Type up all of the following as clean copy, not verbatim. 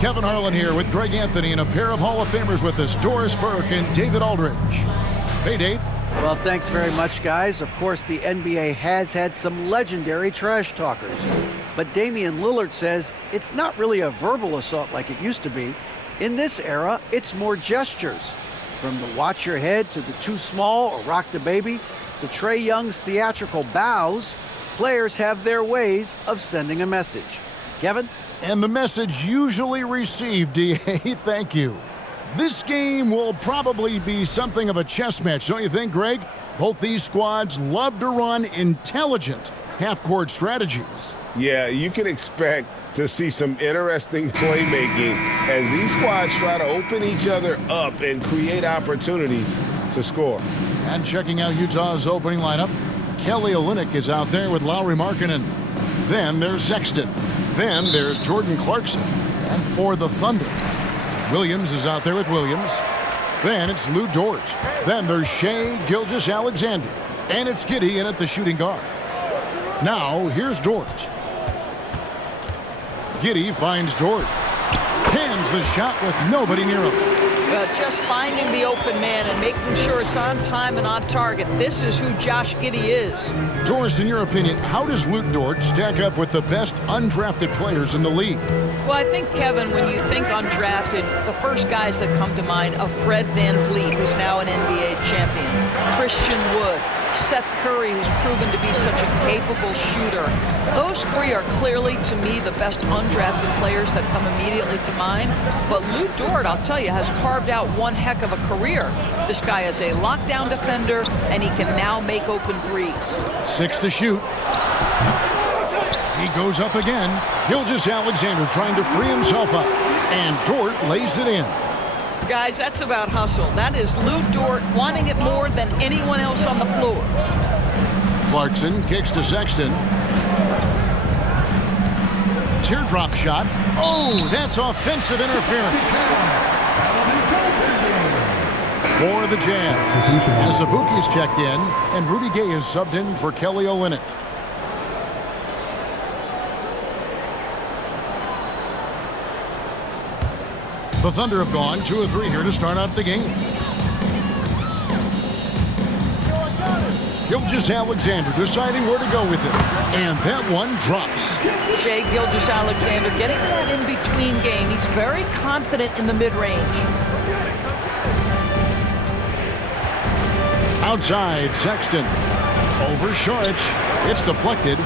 Kevin Harlan here with Greg Anthony and a pair of Hall of Famers with us, Doris Burke and David Aldridge. Hey, Dave. Well, thanks very much, guys. Of course, the NBA has had some legendary trash talkers. But Damian Lillard says it's not really a verbal assault like it used to be. In this era, it's more gestures. From the watch your head to the too small or rock the baby to Trae Young's theatrical bows, players have their ways of sending a message. Kevin? And the message usually received, DA, thank you. This game will probably be something of a chess match, don't you think, Greg? Both these squads love to run intelligent half-court strategies. Yeah, you can expect to see some interesting playmaking as these squads try to open each other up and create opportunities to score. And checking out Utah's opening lineup, Kelly Olynyk is out there with Lauri Markkanen. Then there's Sexton. Then there's Jordan Clarkson. And for the Thunder, Williams is out there with Williams. Then it's Lou Dort. Then there's Shai Gilgeous-Alexander. And it's Giddey in at the shooting guard. Now, here's Dort. Giddey finds Dort. Pins the shot with nobody near him. Well, just finding the open man and making sure it's on time and on target. This is who Josh Giddey is. Doris, in your opinion, how does Luke Dort stack up with the best undrafted players in the league? Well, I think, Kevin, when you think undrafted, the first guys that come to mind are Fred VanVleet, who's now an NBA champion, Christian Wood, Seth Curry, who's proven to be such a capable shooter. Those three are clearly, to me, the best undrafted players that come immediately to mind. But Lou Dort, I'll tell you, has carved out one heck of a career. This guy is a lockdown defender, and he can now make open threes. 6 to shoot. He goes up again. Gilgeous-Alexander trying to free himself up. And Dort lays it in. Guys, that's about hustle. That is Lou Dort wanting it more than anyone else on the floor. Clarkson kicks to Sexton. Teardrop shot. Oh, that's offensive interference. For the Jazz, Azubuike's checked in, and Rudy Gay is subbed in for Kelly Olynyk. The Thunder have gone 2 of 3 here to start out the game. Gilgeous-Alexander deciding where to go with it. And that one drops. Shai Gilgeous-Alexander getting that in-between game. He's very confident in the mid-range. Outside, Sexton. Over Saric. It's deflected.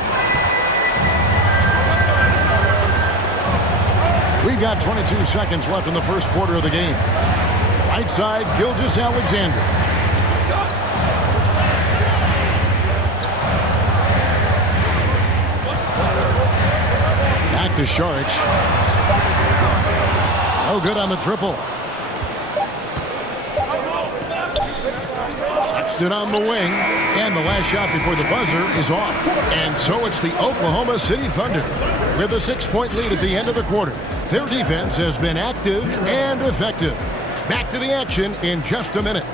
We've got 22 seconds left in the first quarter of the game. Right side, Gilgeous-Alexander. Back to Saric. No good on the triple. Sexton on the wing. And the last shot before the buzzer is off. And so it's the Oklahoma City Thunder with a 6-point lead at the end of the quarter. Their defense has been active and effective. Back to the action in just a minute.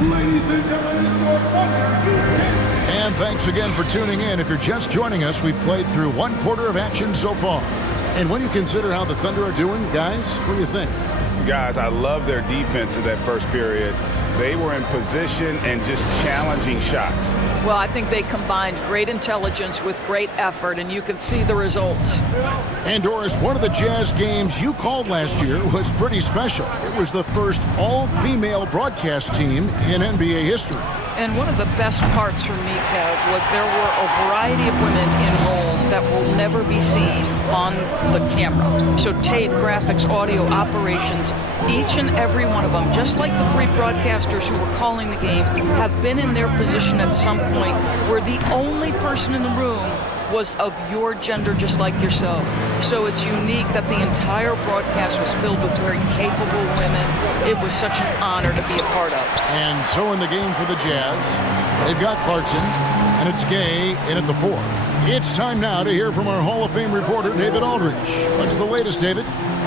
Ladies and gentlemen, and thanks again for tuning in. If you're just joining us, we've played through 1 quarter of action so far. And when you consider how the Thunder are doing, guys, what do you think? Guys, I love their defense in that first period. They were in position and just challenging shots. Well, I think they combined great intelligence with great effort, and you can see the results. And Doris, one of the Jazz games you called last year was pretty special. It was the first all-female broadcast team in NBA history. And one of the best parts for me, Kev, was there were a variety of women in roles that will never be seen on the camera. So tape, graphics, audio, operations, each and every one of them, just like the 3 broadcasters who were calling the game, have been in their position at some point where the only person in the room was of your gender, just like yourself. So it's unique that the entire broadcast was filled with very capable women. It was such an honor to be a part of. And so in the game for the Jazz, they've got Clarkson, and it's Gay in at the 4. It's time now to hear from our Hall of Fame reporter, David Aldridge. What's the latest, David?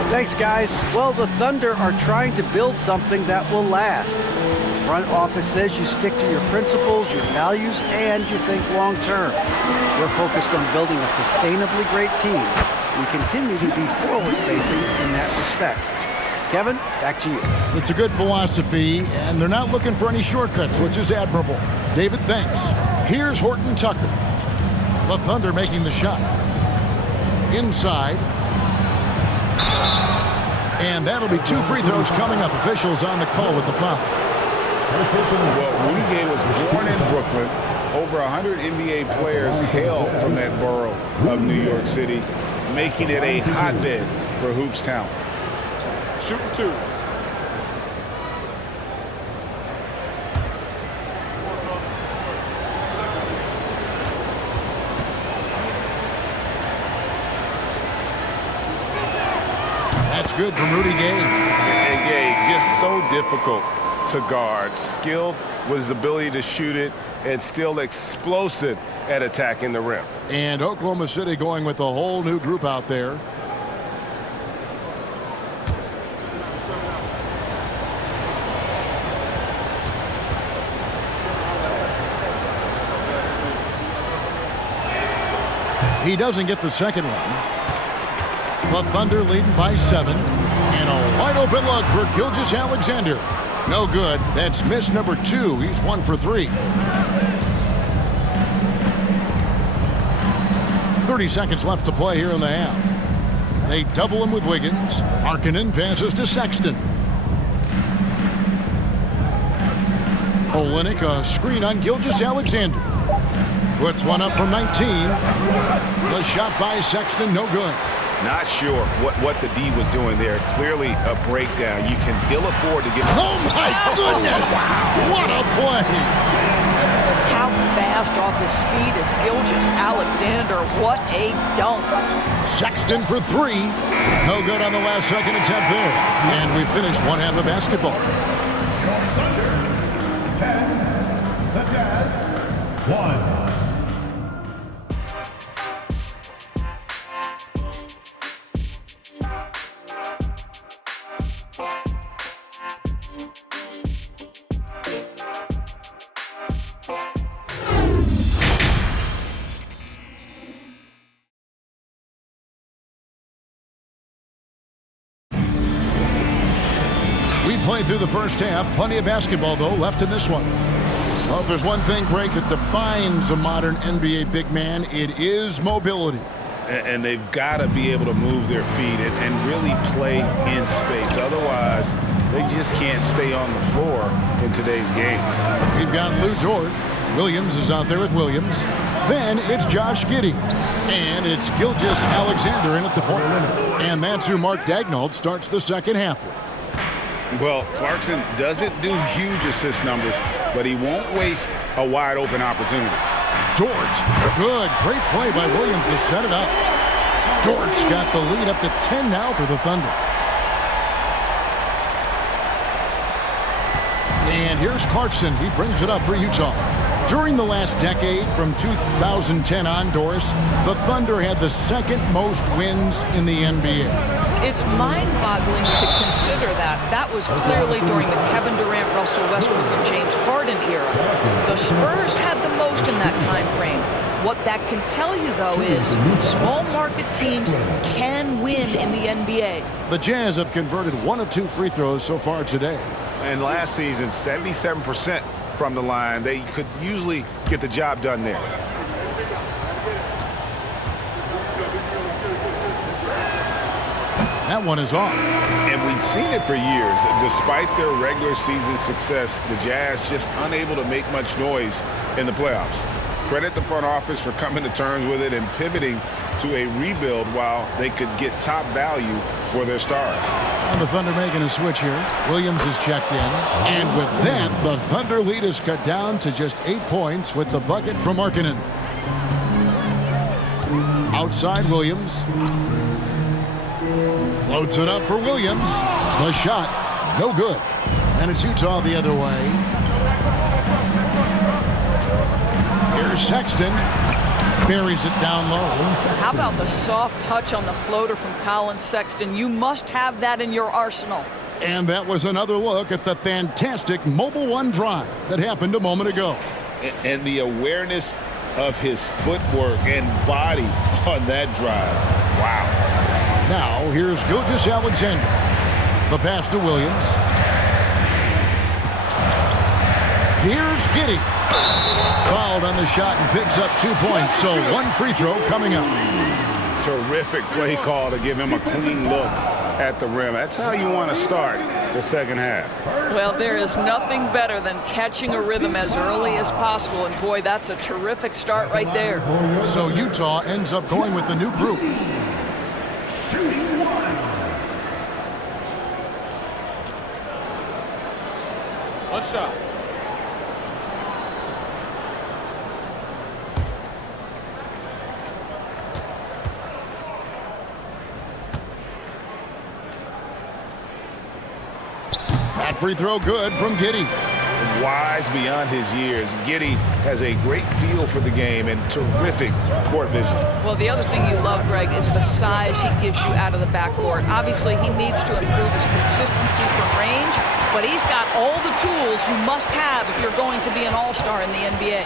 Thanks, guys. Well, the Thunder are trying to build something that will last. The front office says you stick to your principles, your values, and you think long term. We're focused on building a sustainably great team. We continue to be forward-facing in that respect. Kevin, back to you. It's a good philosophy, and they're not looking for any shortcuts, which is admirable. David, thanks. Here's Horton Tucker. The Thunder making the shot. Inside. And that'll be 2 free throws coming up. Officials on the call with the foul. Well, Rudy Gay was born in Brooklyn. Over 100 NBA players hail from that borough of New York City, making it a hotbed for hoops talent. Shooting 2. That's good from Rudy Gay. And Gay, just so difficult to guard. Skilled with his ability to shoot it and still explosive at attacking the rim. And Oklahoma City going with a whole new group out there. He doesn't get the second one. The Thunder leading by 7. And a wide open look for Gilgeous-Alexander. No good. That's miss number 2. He's 1 for 3. 30 seconds left to play here in the half. They double him with Wiggins. Markkanen passes to Sexton. Olynyk, a screen on Gilgeous-Alexander. Puts one up from 19. The shot by Sexton, no good. Not sure what the D was doing there. Clearly a breakdown. You can ill afford to give. Oh my goodness! What a play! How fast off his feet is Gilgeous-Alexander. What a dunk. Sexton for 3. No good on the last second attempt there. And we finished one half of basketball. Thunder 10. The Jazz 1. Played through the first half. Plenty of basketball, though, left in this one. Well, if there's one thing, Greg, that defines a modern NBA big man, it is mobility. And they've got to be able to move their feet and really play in space. Otherwise, they just can't stay on the floor in today's game. We've got Lou Dort. Williams is out there with Williams. Then it's Josh Giddey. And it's Gilgeous-Alexander in at the point. And that's who Mark Daigneault starts the second half with. Well, Clarkson doesn't do huge assist numbers, but he won't waste a wide open opportunity. Dort, good, great play by Williams to set it up. Dort's got the lead up to 10 now for the Thunder. And here's Clarkson. He brings it up for Utah. During the last decade, from 2010 on, Doris, the Thunder had the second most wins in the NBA. It's mind-boggling to consider that. That was clearly during the Kevin Durant, Russell Westbrook, and James Harden era. The Spurs had the most in that time frame. What that can tell you, though, is small market teams can win in the NBA. The Jazz have converted 1 of 2 free throws so far today. And last season, 77% from the line. They could usually get the job done there. That one is off. And we've seen it for years. Despite their regular season success, the Jazz just unable to make much noise in the playoffs. Credit the front office for coming to terms with it and pivoting to a rebuild while they could get top value for their stars. And the Thunder making a switch here. Williams is checked in. And with that, the Thunder lead is cut down to just 8 points with the bucket from Markkanen. Outside Williams. Floats it up for Williams. The shot, no good. And it's Utah the other way. Here's Sexton. Buries it down low. How about the soft touch on the floater from Colin Sexton? You must have that in your arsenal. And that was another look at the fantastic Mobile One drive that happened a moment ago. And the awareness of his footwork and body on that drive. Wow. Now, here's Gilgeous-Alexander. The pass to Williams. Here's Giddey. Fouled on the shot and picks up 2 points, so one free throw coming up. Terrific play call to give him a clean look at the rim. That's how you want to start the second half. Well, there is nothing better than catching a rhythm as early as possible, and boy, that's a terrific start right there. So Utah ends up going with the new group. One shot. That free throw good from Giddey. Wise beyond his years, Giddey has a great feel for the game and terrific court vision. Well, the other thing you love, Greg, is the size he gives you out of the backcourt. Obviously, he needs to improve his consistency from range, but he's got all the tools you must have if you're going to be an all-star in the NBA.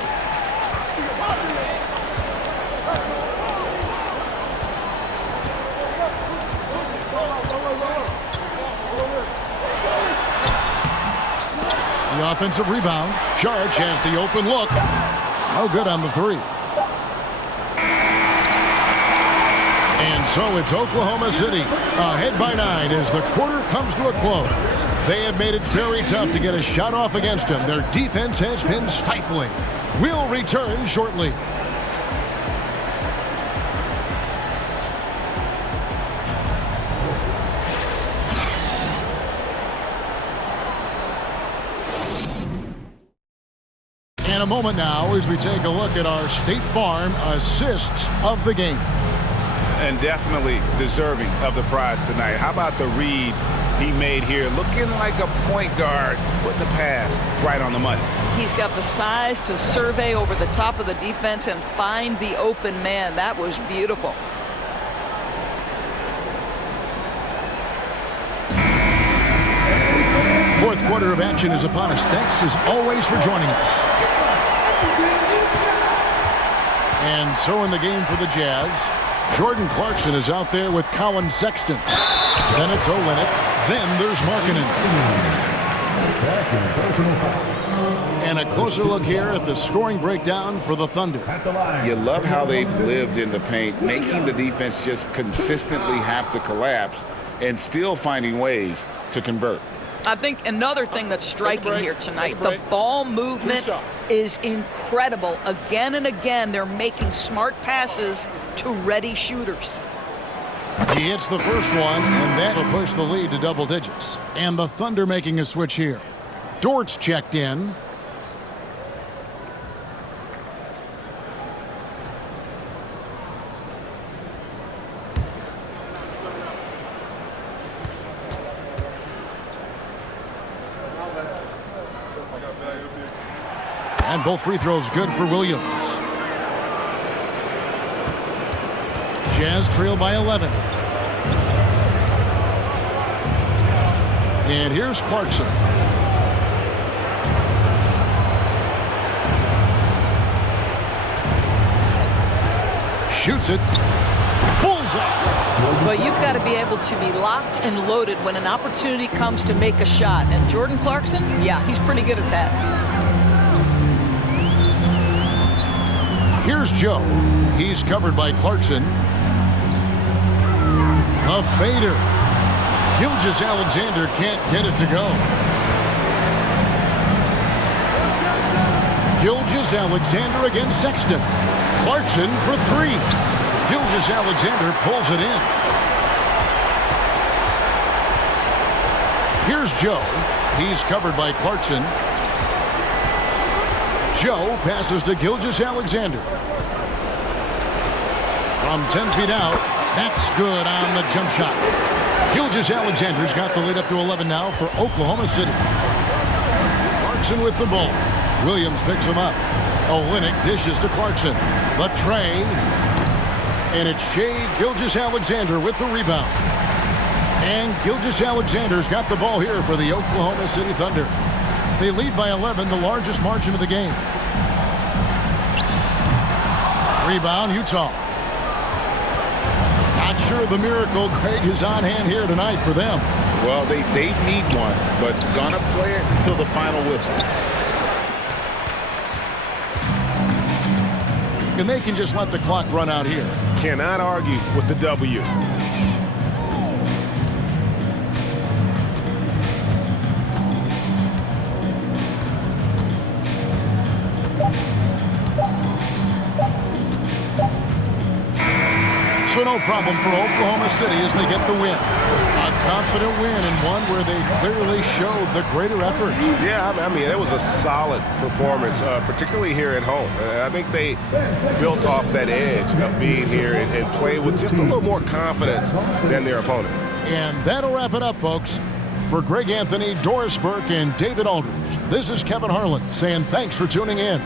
The offensive rebound. Charge has the open look. No good on the three. And so it's Oklahoma City ahead by 9 as the quarter comes to a close. They have made it very tough to get a shot off against them. Their defense has been stifling. We'll return shortly. In a moment now as we take a look at our State Farm assists of the game. And definitely deserving of the prize tonight. How about the read he made here? Looking like a point guard, putting the pass right on the money. He's got the size to survey over the top of the defense and find the open man. That was beautiful. Fourth quarter of action is upon us. Thanks as always for joining us. And so in the game for the Jazz, Jordan Clarkson is out there with Colin Sexton. Then it's Olynyk. Then there's Markkanen. And a closer look here at the scoring breakdown for the Thunder. You love how they've lived in the paint, making the defense just consistently have to collapse and still finding ways to convert. I think another thing that's striking here tonight, the ball movement is incredible. Again and again, they're making smart passes to ready shooters. He hits the first one, and that'll push the lead to double digits. And the Thunder making a switch here. Dort's checked in. And both free throws good for Williams. Jazz trail by 11. And here's Clarkson. Shoots it. Bullseye. Well, you've got to be able to be locked and loaded when an opportunity comes to make a shot. And Jordan Clarkson, yeah, he's pretty good at that. Here's Joe. He's covered by Clarkson. A fader. Gilgeous-Alexander can't get it to go. Gilgeous-Alexander against Sexton. Clarkson for three. Gilgeous-Alexander pulls it in. Here's Joe. He's covered by Clarkson. Joe passes to Gilgeous-Alexander. From 10 feet out, that's good on the jump shot. Gilgeous-Alexander's got the lead up to 11 now for Oklahoma City. Clarkson with the ball. Williams picks him up. Olynyk dishes to Clarkson. The tray. And it's Shai Gilgeous-Alexander with the rebound. And Gilgeous-Alexander's got the ball here for the Oklahoma City Thunder. They lead by 11, the largest margin of the game. Rebound, Utah. Not sure the miracle, Craig, is on hand here tonight for them. Well, they need one, but gonna play it until the final whistle. And they can just let the clock run out here. Cannot argue with the W. So no problem for Oklahoma City as they get the win. A confident win and one where they clearly showed the greater effort. Yeah, I mean, it was a solid performance, particularly here at home. I think they built off that edge of being here and played with just a little more confidence than their opponent. And that'll wrap it up, folks. For Greg Anthony, Doris Burke, and David Aldridge, this is Kevin Harlan saying thanks for tuning in.